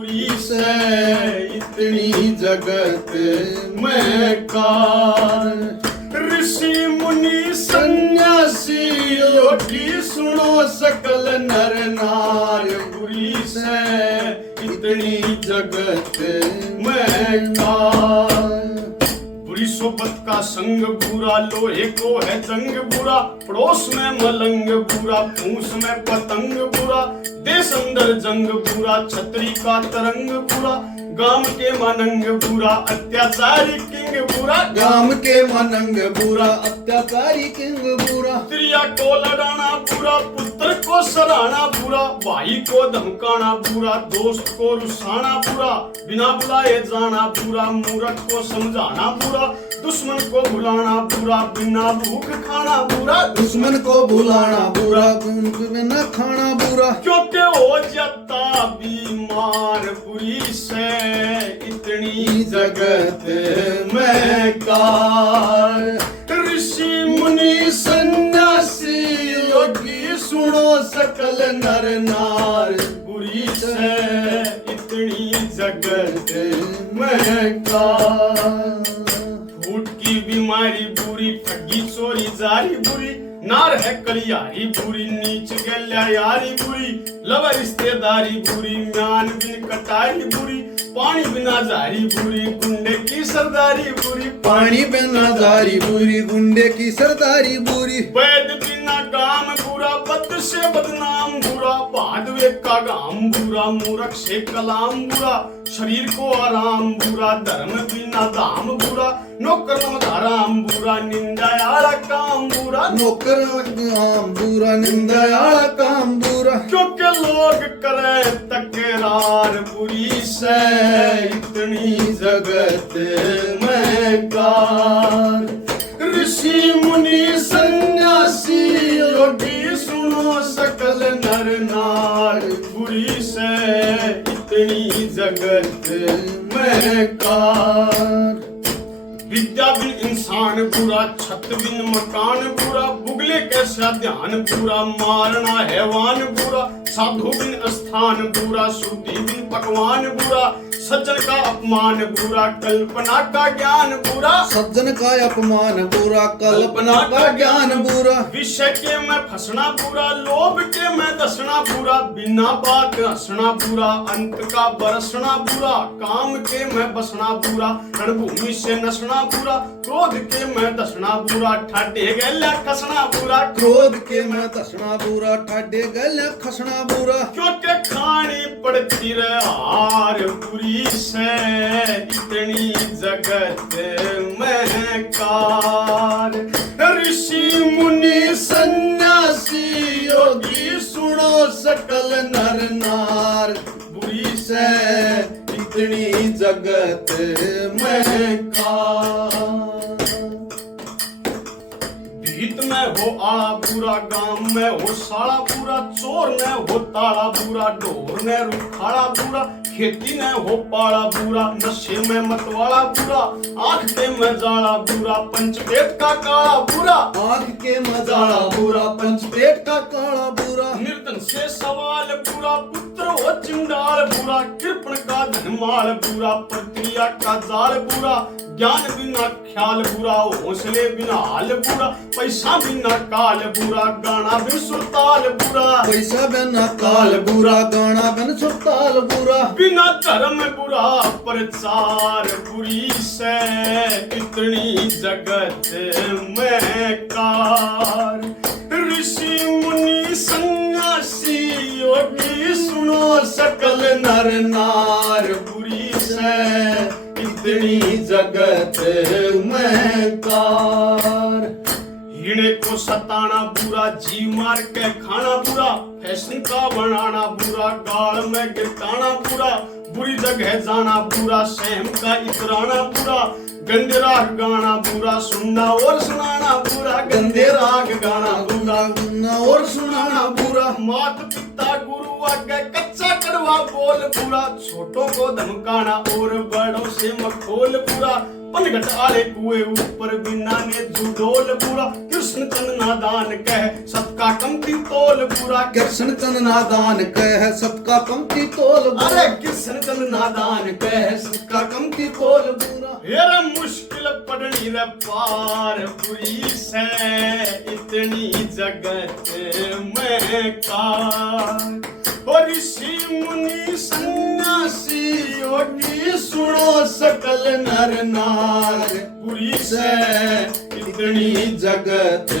बुरी से इतनी जगत में कार। ऋषि मुनि सन्यासी योगी सुनो सकल नर नार, बुरी से इतनी जगत में कार। बुरी सोबत का संग बुरा, लोहे को है जंग बुरा, पड़ोस में मलंग बुरा, पूंछ में पतंग बुरा, देश अंदर जंग बुरा, छतरी का तरंग बुरा, गाम के मनंग बुरा, अत्याचारी किंग बुरा, गाम के मनंग बुरा, अत्याचारी किंग बुरा। स्त्रिया को लड़ाना बुरा, पुत्र को सराहना बुरा, भाई को धमकाना बुरा, दोस्त को रुसाना बुरा, बिना बुलाए जाना बुरा, मूर्ख को समझाना बुरा, दुश्मन को बुलाना बुरा, बिना भूख खाना बुरा, दुश्मन को बुलाना बुरा, बिना खाना बुरा। क्योंकि हो जाता बीमार, बुरी से इतनी जगत में कार। ऋषि मुनि सन्यासी योगी सुनो सकल नर नार, बुरी से इतनी जगत में कार। फूट की बीमारी बुरी, ठगी चोरी जारी बुरी, नार है कलियारी बुरी, नीच गल्या यारी बुरी, लव रिश्तेदारी बुरी, म्यान बिन कटारी बुरी, पानी बिना जारी बुरी, गुंडे की सरदारी बुरी, पानी बिना जारी बुरी, गुंडे की सरदारी बुरी। वैद बिना काम बुरा, बद से बदनाम बुरा, भादवे का गाम बुरा, मूर्ख से कलाम बुरा, शरीर को आराम बुरा, धर्म बिना दाम बुरा, नौकर नमधाराम बुरा, निंदायाला काम बुरा, नौकर काम बुरा, निंदायाला काम बुरा। क्योंकि लोग करे तकरार, बुरी से इतनी जगत में कार। ऋषि मुनि सन्यासी योगी सुनो सकल नर नार, बुरी से इतनी जगत में कार। विद्या बिन इंसान बुरा, छत बिन मकान बुरा, बुगले कैसा ध्यान बुरा, मारना हैवान बुरा, साधु बिन स्थान बुरा, शुद्धि बिन पकवान बुरा, सज्जन का अपमान बुरा, कल्पना का ज्ञान बुरा, सज्जन का अपमान बुरा, कल्पना का ज्ञान बुरा। विषय के में फंसना बुरा, लोभ के में दसना बुरा, बिना बात हंसना बुरा, अंत का बरसना बुरा, काम के में बसना बुरा, रणभूमि से नसना बुरा, क्रोध के में दसना बुरा, ठाटे गल्या खसना बुरा, क्रोध के में दसना बुरा, ठाडे गले खसना बुरा। क्योंकि खानी पड़ती रे हार, बुरी से इतनी जगत में कार। ऋषि मुनि सन्यासी योगी सुनो सकल नर नार, बुरी से इतनी जगत में कार। भीत में हो आला बुरा, गांव में हो साला बुरा, चोर में हो ताला बुरा, ढोर में रुखाड़ा बुरा, खेती में हो पाला बुरा, नशे में मतवाला बुरा, आंख के में जाला बुरा, पंचपेट का काला बुरा, आंख के मजाला बुरा, पंचपेट का काला बुरा। निर्धन से सवाल बुरा, पुत्र हो चिंडाल बुरा, कृपण का धनमाल बुरा, प्रक्रिया का जाल बुरा, ज्ञान बिना ख्याल बुरा, हौसले बिना हाल बुरा, पैसा बिना काल बुरा, गाना बिन सुरताल बुरा, पैसा बिना काल बुरा, गाना बिन सुरताल बुरा। बिना धर्म बुरा प्रचार, बुरी से इतनी जगत में कार। ऋषि मुनि सन्यासी योगी सुनो सकल नर नार, बुरी से इतनी जगत में कार। हीणे को सताना बुरा, जी मार के खाना बुरा, फैशन का बनाना बुरा, गाल में गिरताना बुरा, बुरी जगह जाना बुरा, सहम का इतराना बुरा, गंदे राग गाना बुरा, सुनना और सुनाना बुरा, गंदे राग गाना बुरा, सुनना और सुनाना बुरा। मात पिता गुरु आगे कच्चा कड़वा बोल बुरा, छोटों को धमकाना और बड़ों से मखोल बुरा, पनघट आले कुएं ऊपर बिना ने जुडोल बुरा कृष्ण चंद नादान कह सबका कमती तोल बुरा कृष्ण चंद नादान कह सबका कमती तोल बुरा। अरे कृष्ण चंद नादान कह सबका कमती तोल बुरा हेरा मुश्किल पड़नी रे पार बुरी से इतनी जगत में कार और ऋषि मुनि सन्यासी योगी सुनो सकल नर नार बुरी से इतनी जगत